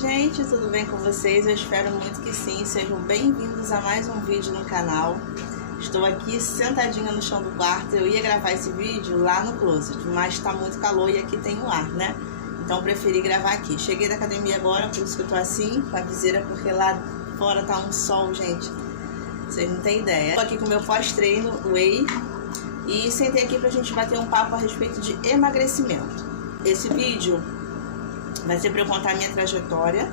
gente, tudo bem com vocês? Eu espero muito que sim. Sejam bem-vindos a mais um vídeo no canal. Estou aqui sentadinha no chão do quarto. Eu ia gravar esse vídeo lá no closet, mas tá muito calor e aqui tem o ar, né? Então preferi gravar aqui. Cheguei da academia agora, por isso que eu tô assim, com a viseira, porque lá fora tá um sol, gente. Vocês não têm ideia. Tô aqui com o meu pós-treino, Whey, e sentei aqui pra gente bater um papo a respeito de emagrecimento. Esse vídeo vai ser para eu contar a minha trajetória,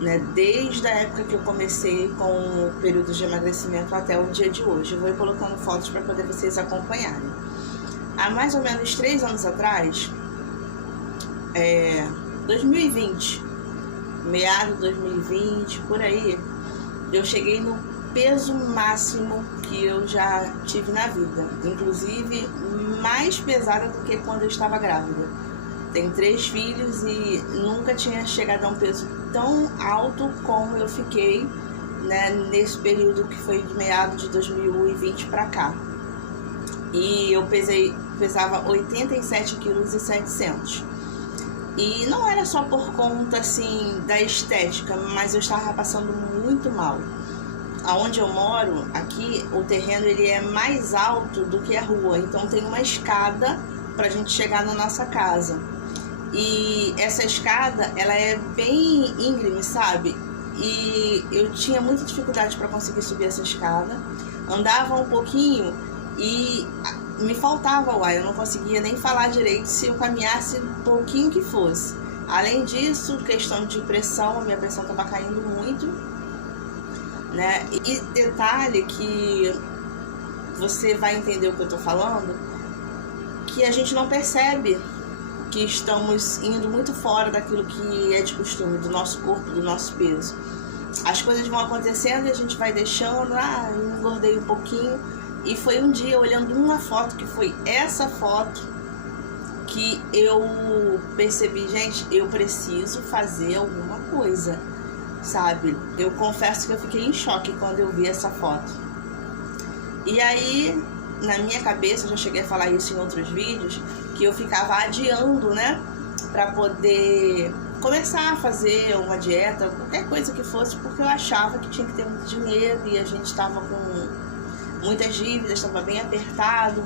né, desde a época que eu comecei com o período de emagrecimento até o dia de hoje. Eu vou ir colocando fotos para poder vocês acompanharem. Há mais ou menos 3 anos atrás, 2020, meado de 2020, por aí, eu cheguei no peso máximo que eu já tive na vida, inclusive mais pesada do que quando eu estava grávida. Tenho 3 filhos e nunca tinha chegado a um peso tão alto como eu fiquei, né, nesse período que foi de meados de 2020 para cá. E eu pesava 87,7 kg. E não era só por conta assim da estética, mas eu estava passando muito mal. Aonde eu moro, aqui, o terreno ele é mais alto do que a rua, então tem uma escada para a gente chegar na nossa casa. E essa escada, ela é bem íngreme, sabe? E eu tinha muita dificuldade para conseguir subir essa escada. Andava um pouquinho e me faltava o ar, eu não conseguia nem falar direito se eu caminhasse um pouquinho que fosse. Além disso, questão de pressão, a minha pressão estava caindo muito, né? E detalhe que você vai entender o que eu tô falando, que a gente não percebe que estamos indo muito fora daquilo que é de costume, do nosso corpo, do nosso peso. As coisas vão acontecendo e a gente vai deixando, eu engordei um pouquinho. E foi um dia, olhando uma foto, que foi essa foto, que eu percebi, gente, eu preciso fazer alguma coisa, sabe? Eu confesso que eu fiquei em choque quando eu vi essa foto. E aí, na minha cabeça, eu já cheguei a falar isso em outros vídeos, que eu ficava adiando, né, pra poder começar a fazer uma dieta, qualquer coisa que fosse, porque eu achava que tinha que ter muito dinheiro e a gente estava com muitas dívidas, estava bem apertado.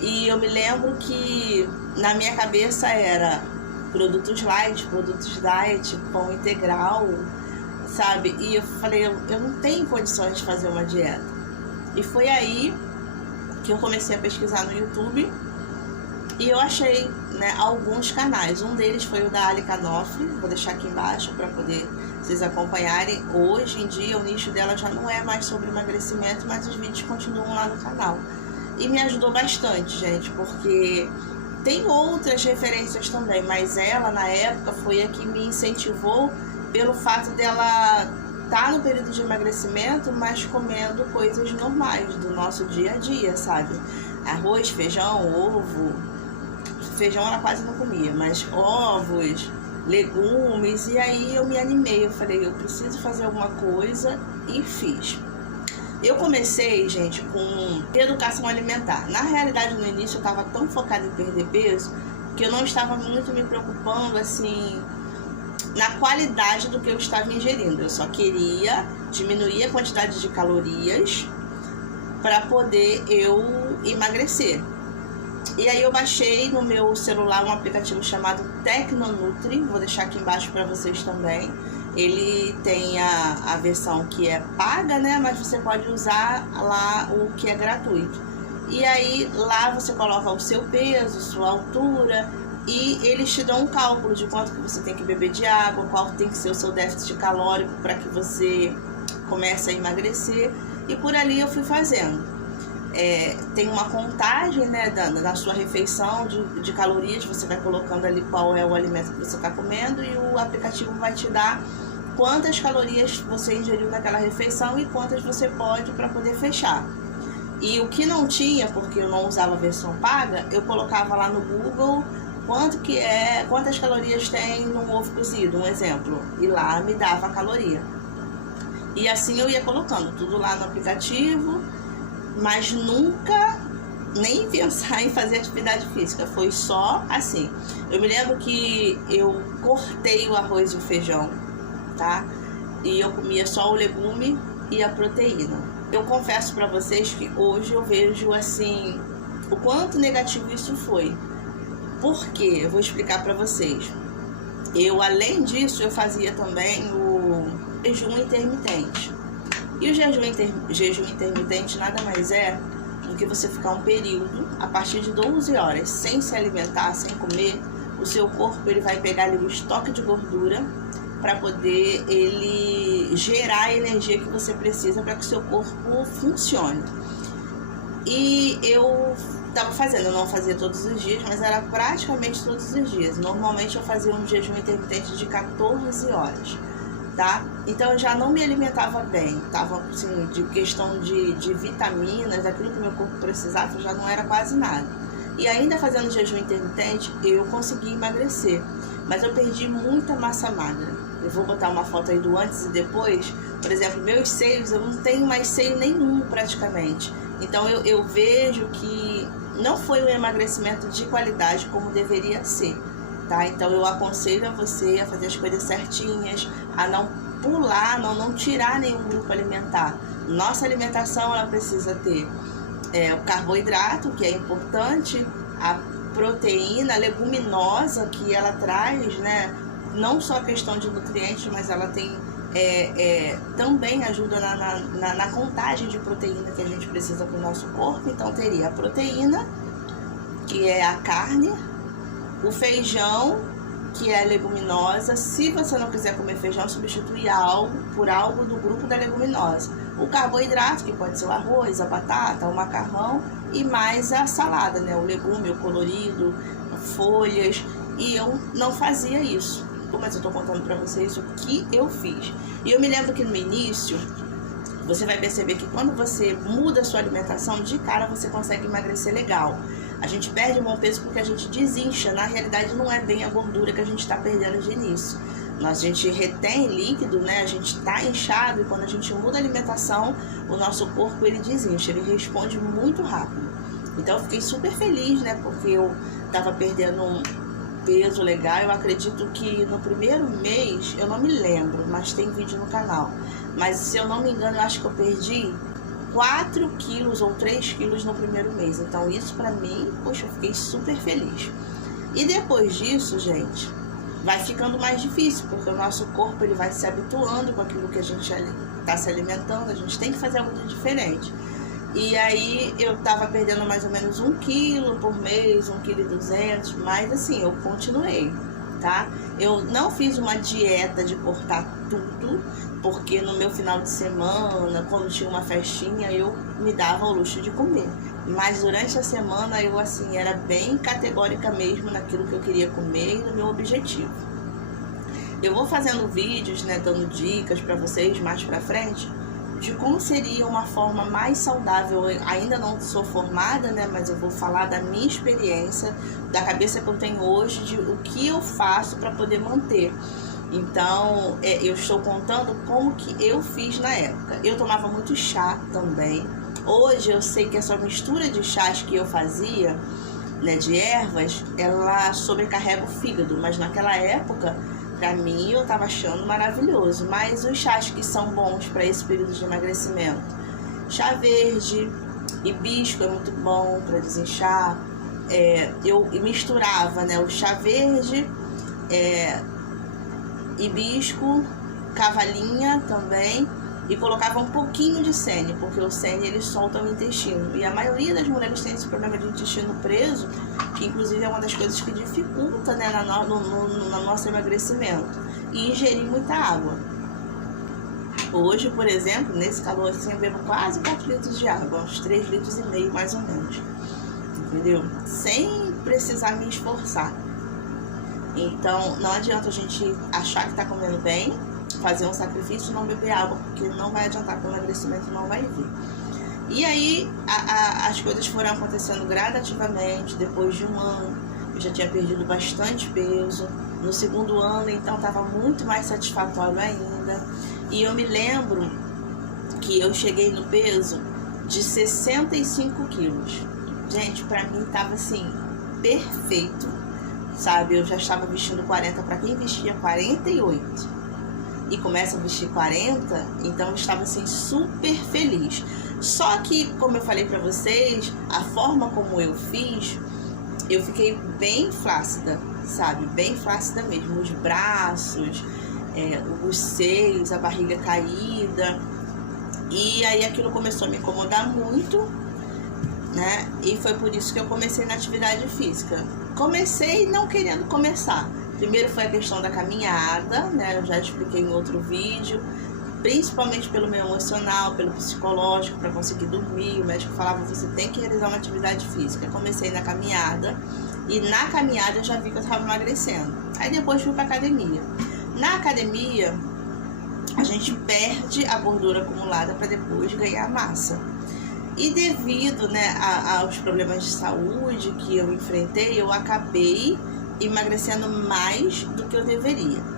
E eu me lembro que na minha cabeça era produtos light, produtos diet, pão integral, sabe? E eu falei, eu não tenho condições de fazer uma dieta. E foi aí que eu comecei a pesquisar no YouTube e eu achei, né, alguns canais. Um deles foi o da Ali Canofri, vou deixar aqui embaixo para poder vocês acompanharem. Hoje em dia o nicho dela já não é mais sobre emagrecimento, mas os vídeos continuam lá no canal. E me ajudou bastante, gente, porque tem outras referências também, mas ela na época foi a que me incentivou pelo fato dela tá no período de emagrecimento, mas comendo coisas normais do nosso dia a dia, sabe? Arroz, feijão, ovo. Feijão ela quase não comia, mas ovos, legumes. E aí eu me animei, eu falei, eu preciso fazer alguma coisa, e fiz. Eu comecei, gente, com educação alimentar. Na realidade, no início eu estava tão focada em perder peso que eu não estava muito me preocupando, assim, na qualidade do que eu estava ingerindo. Eu só queria diminuir a quantidade de calorias para poder eu emagrecer. E aí eu baixei no meu celular um aplicativo chamado Tecnonutri, vou deixar aqui embaixo para vocês também. Ele tem a versão que é paga, né? Mas você pode usar lá o que é gratuito. E aí lá você coloca o seu peso, sua altura, e eles te dão um cálculo de quanto que você tem que beber de água, qual tem que ser o seu déficit calórico para que você comece a emagrecer. E por ali eu fui fazendo. Tem uma contagem, né, da sua refeição de calorias, você vai colocando ali qual é o alimento que você está comendo e o aplicativo vai te dar quantas calorias você ingeriu naquela refeição e quantas você pode para poder fechar. E o que não tinha, porque eu não usava a versão paga, eu colocava lá no Google quantas calorias tem num ovo cozido, um exemplo, e lá me dava a caloria. E assim eu ia colocando tudo lá no aplicativo, mas nunca nem pensar em fazer atividade física, foi só assim. Eu me lembro que eu cortei o arroz e o feijão tá? E eu comia só o legume e a proteína. Eu confesso para vocês que hoje eu vejo assim o quanto negativo isso foi. Por quê? Eu vou explicar para vocês. Eu, além disso, eu fazia também o jejum intermitente. E o jejum intermitente nada mais é do que você ficar um período, a partir de 12 horas, sem se alimentar, sem comer. O seu corpo ele vai pegar ali o estoque de gordura para poder ele gerar a energia que você precisa para que o seu corpo funcione. E eu estava fazendo, eu não fazia todos os dias, mas era praticamente todos os dias. Normalmente eu fazia um jejum intermitente de 14 horas, tá? Então eu já não me alimentava bem, tava assim, de questão de vitaminas, aquilo que meu corpo precisava já não era quase nada. E ainda fazendo jejum intermitente, eu consegui emagrecer, mas eu perdi muita massa magra. Eu vou botar uma foto aí do antes e depois. Por exemplo, meus seios, eu não tenho mais seio nenhum praticamente. Então eu vejo que não foi um emagrecimento de qualidade como deveria ser, tá? Então eu aconselho a você a fazer as coisas certinhas, a não pular, não tirar nenhum grupo alimentar. Nossa alimentação, ela precisa ter o carboidrato, que é importante, a proteína, a leguminosa, que ela traz, né? Não só a questão de nutrientes, mas ela tem também ajuda na contagem de proteína que a gente precisa para o nosso corpo. Então teria a proteína, que é a carne, o feijão, que é a leguminosa. Se você não quiser comer feijão, substituir algo por algo do grupo da leguminosa. O carboidrato, que pode ser o arroz, a batata, o macarrão, e mais a salada, né? O legume, o colorido, folhas. E eu não fazia isso, mas eu tô contando pra vocês o que eu fiz. E eu me lembro que no início, você vai perceber que quando você muda a sua alimentação, de cara você consegue emagrecer legal. A gente perde um bom peso porque a gente desincha. Na realidade não é bem a gordura que a gente tá perdendo de início. A gente retém líquido, né? A gente tá inchado, e quando a gente muda a alimentação, o nosso corpo ele desincha, ele responde muito rápido. Então eu fiquei super feliz, né? Porque eu tava perdendo um peso legal. Eu acredito que no primeiro mês, eu não me lembro, mas tem vídeo no canal, mas se eu não me engano, eu acho que eu perdi 4 quilos ou 3 quilos no primeiro mês. Então isso pra mim, poxa, eu fiquei super feliz. E depois disso, gente, vai ficando mais difícil, porque o nosso corpo ele vai se habituando com aquilo que a gente está se alimentando. A gente tem que fazer algo de diferente. E aí eu tava perdendo mais ou menos 1 quilo por mês, 1,2 kg, mas assim, eu continuei, tá? Eu não fiz uma dieta de cortar tudo, porque no meu final de semana, quando tinha uma festinha, eu me dava o luxo de comer. Mas durante a semana eu assim, era bem categórica mesmo naquilo que eu queria comer e no meu objetivo. Eu vou fazendo vídeos, né, dando dicas pra vocês mais pra frente, de como seria uma forma mais saudável. Eu ainda não sou formada, né, mas eu vou falar da minha experiência, da cabeça que eu tenho hoje, de o que eu faço para poder manter. Então, eu estou contando como que eu fiz na época. Eu tomava muito chá também. Hoje eu sei que essa mistura de chás que eu fazia, né, de ervas, ela sobrecarrega o fígado, mas naquela época, pra mim, eu tava achando maravilhoso. Mas os chás que são bons para esse período de emagrecimento, chá verde, hibisco é muito bom para desinchar. Eu misturava, né, o chá verde, hibisco, cavalinha também, e colocava um pouquinho de sene, porque o sene ele solta o intestino. E a maioria das mulheres tem esse problema de intestino preso, que inclusive é uma das coisas que dificulta, né, no nosso emagrecimento. E ingerir muita água. Hoje, por exemplo, nesse calor assim, eu bebo quase 4 litros de água, uns 3,5 litros mais ou menos. Entendeu? Sem precisar me esforçar. Então, não adianta a gente achar que tá comendo bem, fazer um sacrifício e não beber água, porque não vai adiantar, que o emagrecimento não vai vir. E aí, as coisas foram acontecendo gradativamente. Depois de 1 ano, eu já tinha perdido bastante peso. No segundo ano, então, estava muito mais satisfatório ainda. E eu me lembro que eu cheguei no peso de 65 quilos. Gente, pra mim tava assim, perfeito, sabe? Eu já estava vestindo 40, pra quem vestia 48. e começo a vestir 40, então eu estava assim super feliz. Só que, como eu falei pra vocês, a forma como eu fiz, eu fiquei bem flácida, sabe? Bem flácida mesmo, os braços, os seios, a barriga caída. E aí aquilo começou a me incomodar muito, né? E foi por isso que eu comecei na atividade física. Comecei não querendo começar. Primeiro foi a questão da caminhada, né? Eu já expliquei em outro vídeo. Principalmente pelo meu emocional, pelo psicológico, para conseguir dormir. O médico falava, você tem que realizar uma atividade física. Eu comecei na caminhada e na caminhada eu já vi que eu estava emagrecendo. Aí depois fui para academia. Na academia, a gente perde a gordura acumulada para depois ganhar massa. E devido, né, aos problemas de saúde que eu enfrentei, eu acabei emagrecendo mais do que eu deveria.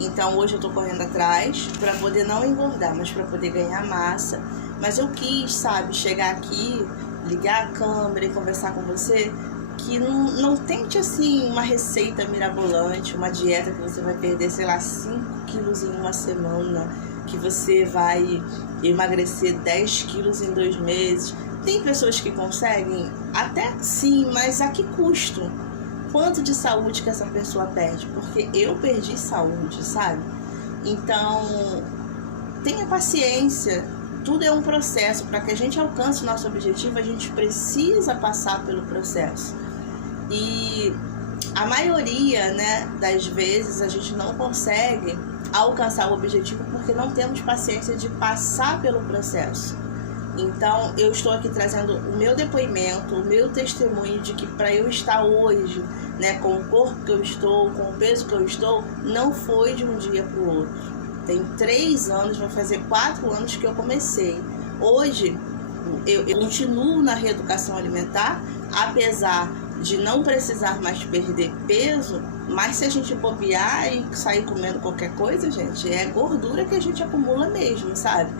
Então hoje eu tô correndo atrás para poder não engordar, mas para poder ganhar massa. Mas eu quis, sabe, chegar aqui, ligar a câmera e conversar com você, que não tente assim uma receita mirabolante, uma dieta que você vai perder, sei lá, 5 quilos em uma semana, que você vai emagrecer 10 quilos em 2 meses. Tem pessoas que conseguem, até sim, mas a que custo? Quanto de saúde que essa pessoa perde? Porque eu perdi saúde, sabe? Então, tenha paciência. Tudo é um processo. Para que a gente alcance o nosso objetivo, a gente precisa passar pelo processo. E a maioria, né, das vezes a gente não consegue alcançar o objetivo porque não temos paciência de passar pelo processo. Então, eu estou aqui trazendo o meu depoimento, o meu testemunho de que para eu estar hoje, né, com o corpo que eu estou, com o peso que eu estou, não foi de um dia para o outro. Tem 3 anos, vai fazer 4 anos que eu comecei. Hoje, eu continuo na reeducação alimentar, apesar de não precisar mais perder peso, mas se a gente bobear e sair comendo qualquer coisa, gente, é gordura que a gente acumula mesmo, sabe?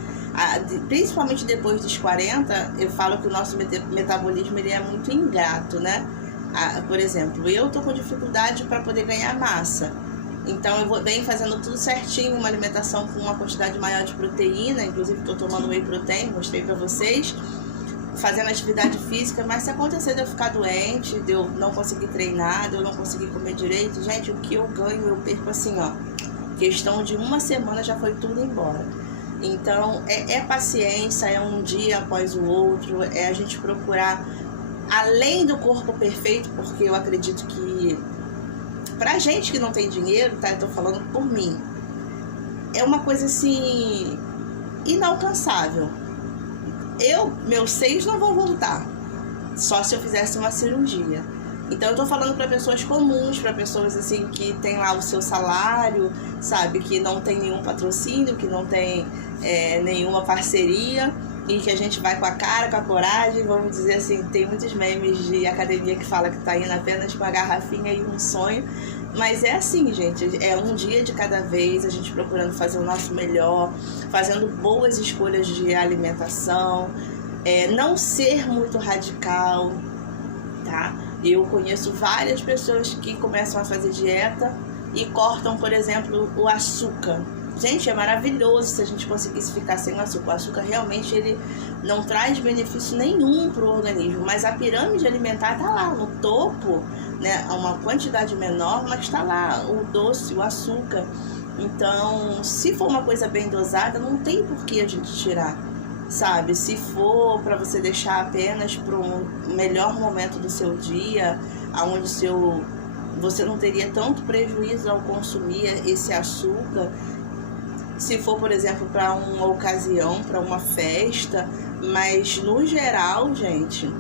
Principalmente depois dos 40, eu falo que o nosso metabolismo ele é muito ingrato, né? Por exemplo, eu tô com dificuldade para poder ganhar massa, então eu venho fazendo tudo certinho, uma alimentação com uma quantidade maior de proteína, inclusive tô tomando whey protein, mostrei para vocês, fazendo atividade física, mas se acontecer de eu ficar doente, de eu não conseguir treinar, de eu não conseguir comer direito, gente, o que eu ganho, eu perco assim, ó, questão de 1 semana já foi tudo embora. Então, é paciência, é um dia após o outro, é a gente procurar, além do corpo perfeito, porque eu acredito que, pra gente que não tem dinheiro, tá, eu tô falando por mim, é uma coisa assim, inalcançável. Meus seios não vão voltar, só se eu fizesse uma cirurgia. Então eu tô falando para pessoas comuns, para pessoas assim que tem lá o seu salário, sabe, que não tem nenhum patrocínio, que não tem nenhuma parceria e que a gente vai com a cara, com a coragem, vamos dizer assim, tem muitos memes de academia que fala que tá indo apenas com a garrafinha e um sonho, mas é assim, gente, é um dia de cada vez, a gente procurando fazer o nosso melhor, fazendo boas escolhas de alimentação, não ser muito radical, tá? Eu conheço várias pessoas que começam a fazer dieta e cortam, por exemplo, o açúcar. Gente, é maravilhoso se a gente conseguisse ficar sem o açúcar. O açúcar realmente ele não traz benefício nenhum para o organismo, mas a pirâmide alimentar está lá no topo, né? Uma quantidade menor, mas está lá o doce, o açúcar. Então, se for uma coisa bem dosada, não tem por que a gente tirar, sabe? Se for para você deixar apenas para um melhor momento do seu dia, onde você não teria tanto prejuízo ao consumir esse açúcar, se for, por exemplo, para uma ocasião, para uma festa, mas no geral, gente,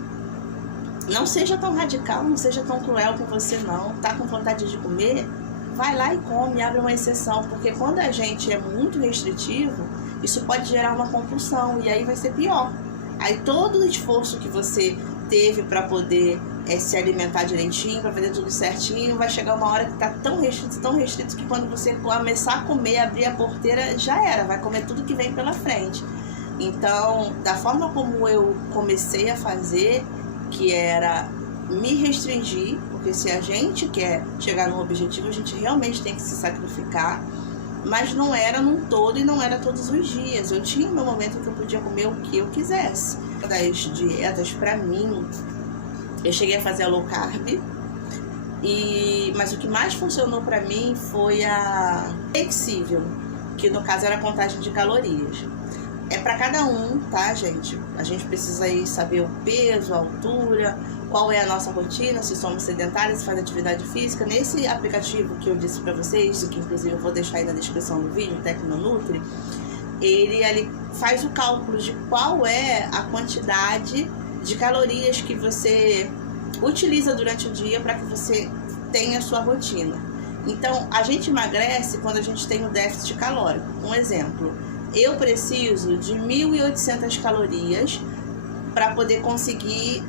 não seja tão radical, não seja tão cruel com você não. Tá com vontade de comer? Vai lá e come, abre uma exceção, porque quando a gente é muito restritivo, isso pode gerar uma compulsão e aí vai ser pior. Aí todo o esforço que você teve para poder se alimentar direitinho, para fazer tudo certinho, vai chegar uma hora que tá tão restrito que quando você começar a comer, abrir a porteira, já era, vai comer tudo que vem pela frente. Então, da forma como eu comecei a fazer, que era me restringir, porque se a gente quer chegar num objetivo, a gente realmente tem que se sacrificar. mas não era num todo e não era todos os dias. Eu tinha meu momento que eu podia comer o que eu quisesse. Das dietas, pra mim, eu cheguei a fazer a low carb, mas o que mais funcionou pra mim foi a flexível, que no caso era a contagem de calorias. É pra cada um, tá, gente? A gente precisa aí saber o peso, a altura, qual é a nossa rotina, se somos sedentários, se faz atividade física. Nesse aplicativo que eu disse pra vocês, que inclusive eu vou deixar aí na descrição do vídeo, o Tecnonutri, ele ali faz o cálculo de qual é a quantidade de calorias que você utiliza durante o dia para que você tenha a sua rotina. Então, a gente emagrece quando a gente tem um déficit calórico. Um exemplo, eu preciso de 1.800 calorias para poder conseguir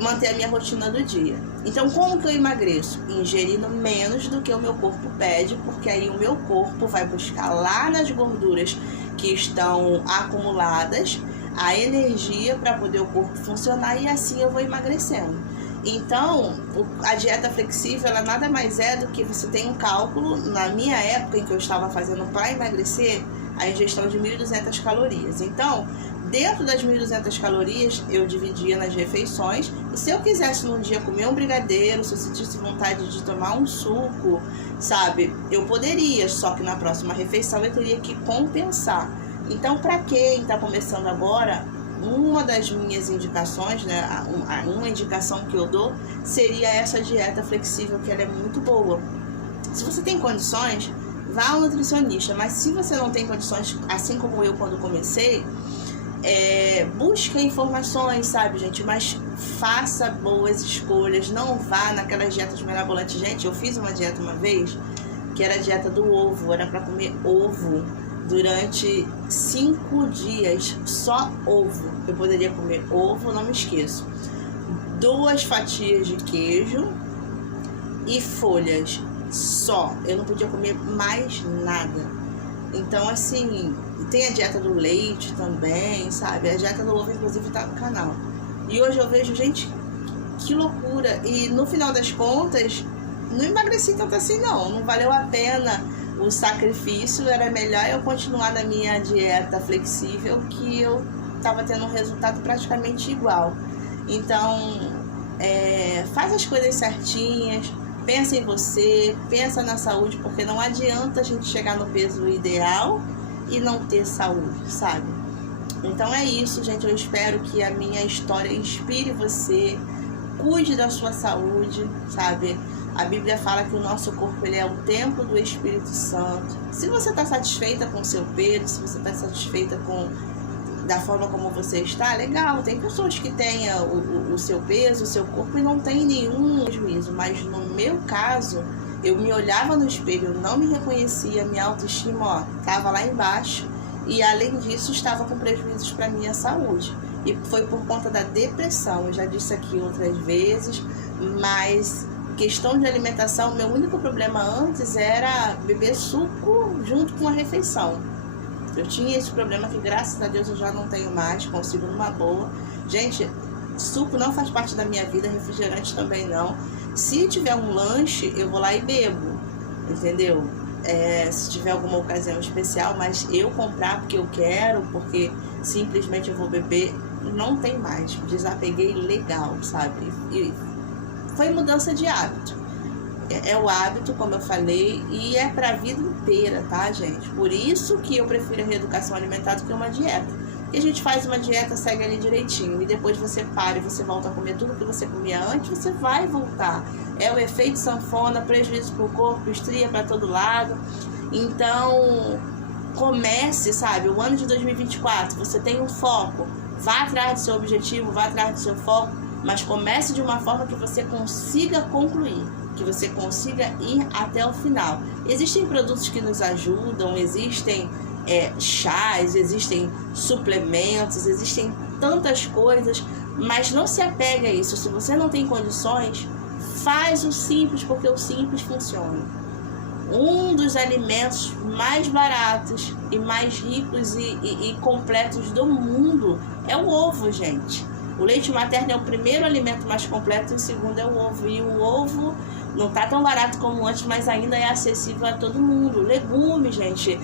manter a minha rotina do dia. Então, como que eu emagreço? Ingerindo menos do que o meu corpo pede, porque aí o meu corpo vai buscar lá nas gorduras que estão acumuladas a energia para poder o corpo funcionar, e assim eu vou emagrecendo. Então, a dieta flexível, ela nada mais é do que você tem um cálculo. Na minha época, em que eu estava fazendo para emagrecer, a ingestão de 1.200 calorias. Então, dentro das 1.200 calorias, eu dividia nas refeições. E se eu quisesse num dia comer um brigadeiro, se eu sentisse vontade de tomar um suco, sabe, eu poderia, só que na próxima refeição eu teria que compensar. Então, para quem está começando agora, uma das minhas indicações, né, uma indicação que eu dou, seria essa dieta flexível, que ela é muito boa. Se você tem condições, vá ao nutricionista, mas se você não tem condições, assim como eu quando comecei, busca informações, sabe, gente, mas faça boas escolhas, não vá naquelas dietas mirabolantes. Gente, eu fiz uma dieta uma vez, que era a dieta do ovo, era para comer ovo durante 5 dias, só ovo. Eu poderia comer ovo, não me esqueço, 2 fatias de queijo e folhas, só. Eu não podia comer mais nada. Então, assim, tem a dieta do leite também, sabe? A dieta do ovo, inclusive, tá no canal. E hoje eu vejo, gente, que loucura. E no final das contas, não emagreci tanto assim, não. Não valeu a pena o sacrifício. Era melhor eu continuar na minha dieta flexível, que eu tava tendo um resultado praticamente igual. Então, faz as coisas certinhas. Pensa em você, pensa na saúde, porque não adianta a gente chegar no peso ideal e não ter saúde, sabe? Então é isso, gente. Eu espero que a minha história inspire você. Cuide da sua saúde, sabe? A Bíblia fala que o nosso corpo, ele é o templo do Espírito Santo. Se você está satisfeita com o seu peso, se você está satisfeita da forma como você está, legal. Tem pessoas que têm o seu peso, o seu corpo, e não tem nenhum prejuízo. Mas no meu caso, eu me olhava no espelho, eu não me reconhecia, minha autoestima, estava lá embaixo. E além disso, estava com prejuízos para minha saúde. E foi por conta da depressão. Eu já disse aqui outras vezes, mas questão de alimentação, meu único problema antes era beber suco junto com a refeição. Eu tinha esse problema que, graças a Deus, eu já não tenho mais, consigo numa boa. Gente, suco não faz parte da minha vida, refrigerante também não. Se tiver um lanche, eu vou lá e bebo, entendeu? Se tiver alguma ocasião especial, mas eu comprar porque eu quero, porque simplesmente eu vou beber, não tem mais. Desapeguei legal, sabe? E foi mudança de hábito. É o hábito, como eu falei, e é pra vida inteira, tá, gente? Por isso que eu prefiro a reeducação alimentar do que uma dieta. Porque a gente faz uma dieta, segue ali direitinho, e depois você para e você volta a comer tudo que você comia antes, você vai voltar. É o efeito sanfona, prejuízo pro corpo, estria pra todo lado. Então, comece, sabe? O ano de 2024, você tem um foco, vá atrás do seu objetivo, vá atrás do seu foco, mas comece de uma forma que você consiga concluir, que você consiga ir até o final. Existem produtos que nos ajudam, existem chás, existem suplementos, existem tantas coisas, mas não se apegue a isso. Se você não tem condições, faz o simples, porque o simples funciona. Um dos alimentos mais baratos e mais ricos e completos do mundo é o ovo, gente. O leite materno é o primeiro alimento mais completo e o segundo é o ovo. E o ovo Não tá tão barato como antes, mas ainda é acessível a todo mundo. Legumes, gente,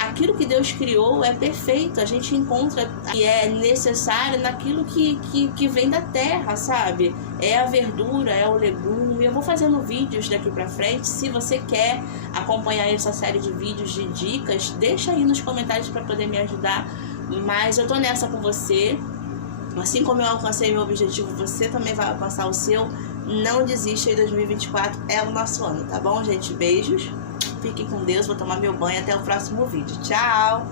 aquilo que Deus criou é perfeito. A gente encontra que é necessário naquilo que vem da terra, sabe? É a verdura, é o legume. Eu vou fazendo vídeos daqui pra frente. Se você quer acompanhar essa série de vídeos de dicas, deixa aí nos comentários para poder me ajudar. Mas eu tô nessa com você. Assim como eu alcancei meu objetivo, você também vai alcançar o seu. Não desista, em 2024 é o nosso ano, tá bom, gente? Beijos, fiquem com Deus, vou tomar meu banho, até o próximo vídeo. Tchau!